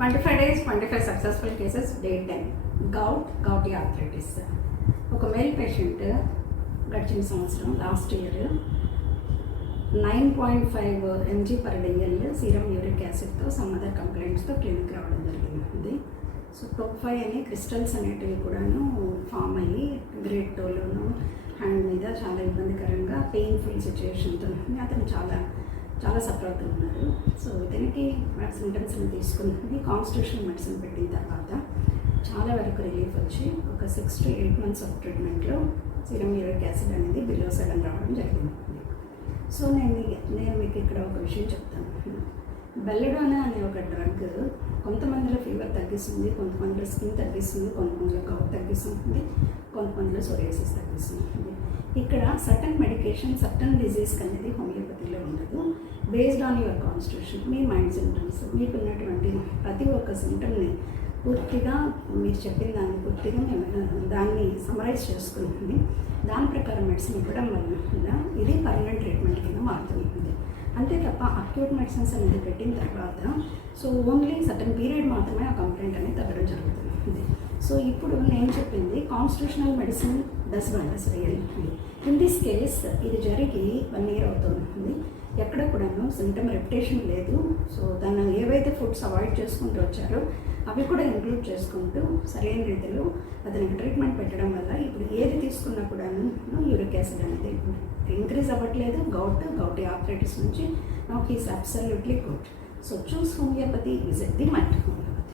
25 days, 25 successful cases, day 10. Gouty arthritis. ఒక male patient గడిచిన సంవత్సరం last year 9.5 mg/dl serum uric యాసిడ్తో some other కంప్లైంట్స్తో క్లినిక్ రావడం జరిగింది. సో టోప్ 5 అనే క్రిస్టల్స్ అనేటివి కూడాను ఫామ్ అయ్యి గ్రేట్ టోలోను హ్యాండ్ మీద చాలా ఇబ్బందికరంగా పెయిన్ఫుల్ సిచ్యువేషన్తో అతను చాలా సఫర్ అవుతూ ఉన్నారు. సో ఇతనికి సిమ్టమ్స్ని తీసుకుంటుంది. కాన్స్టిట్యూషనల్ మెడిసిన్ పెట్టిన తర్వాత చాలా వరకు రిలీఫ్ వచ్చి ఒక 6 to 8 months ఆఫ్ ట్రీట్మెంట్లో సీరం యూరిక్ యాసిడ్ అనేది బిలో 7 రావడం జరిగింది. సో నేను మీకు ఇక్కడ ఒక విషయం చెప్తాను. బెల్లడోనా అనే ఒక డ్రగ్ కొంతమందిలో ఫీవర్ తగ్గిస్తుంది, కొంతమందిలో స్కిన్ తగ్గిస్తుంది, కొంతమందిలో గౌట్ తగ్గిస్తుంది, కొంతమందిలో సోరియాసిస్ తగ్గిస్తుంది. ఇక్కడ సర్టన్ మెడికేషన్ సర్టన్ డిజీజ్కి అనేది హోమియోపతిలో ఉండదు. Based on your constitution, me mind symptoms, మీకున్నటువంటి ప్రతి ఒక్క సిమ్టమ్ని పూర్తిగా మీరు చెప్పిన దాన్ని పూర్తిగా దాన్ని సమరైజ్ చేసుకుంటుంది. దాని ప్రకారం మెడిసిన్ ఇవ్వడం వల్ల ఇది పర్మనెంట్ ట్రీట్మెంట్ కింద మారుతుంది. అంతే తప్ప అక్యూట్ మెడిసిన్స్ అనేది పెట్టిన తర్వాత సో ఓన్లీ సర్టన్ పీరియడ్ మాత్రమే ఆ కంప్లైంట్ అనేది తగ్గడం జరుగుతుంది. సో ఇప్పుడు నేను చెప్పింది constitutional medicine does wonders really. In this case ఇది జరిగి 1 year అవుతుంది. ఎక్కడ కూడాను సిమ్టమ్ రెప్యుటేషన్ లేదు. సో దాన్ని ఏవైతే ఫుడ్స్ అవాయిడ్ చేసుకుంటూ వచ్చారో అవి కూడా ఇంక్లూడ్ చేసుకుంటూ సరైన రీతిలో అతనికి ట్రీట్మెంట్ పెట్టడం వల్ల ఇప్పుడు ఏది తీసుకున్నా కూడాను యూరిక్ యాసిడ్ అనేది ఇంక్రీజ్ అవ్వట్లేదు. గౌటీ ఆర్థరైటిస్ నుంచి now he's absolutely good. So choose homeopathy visit the my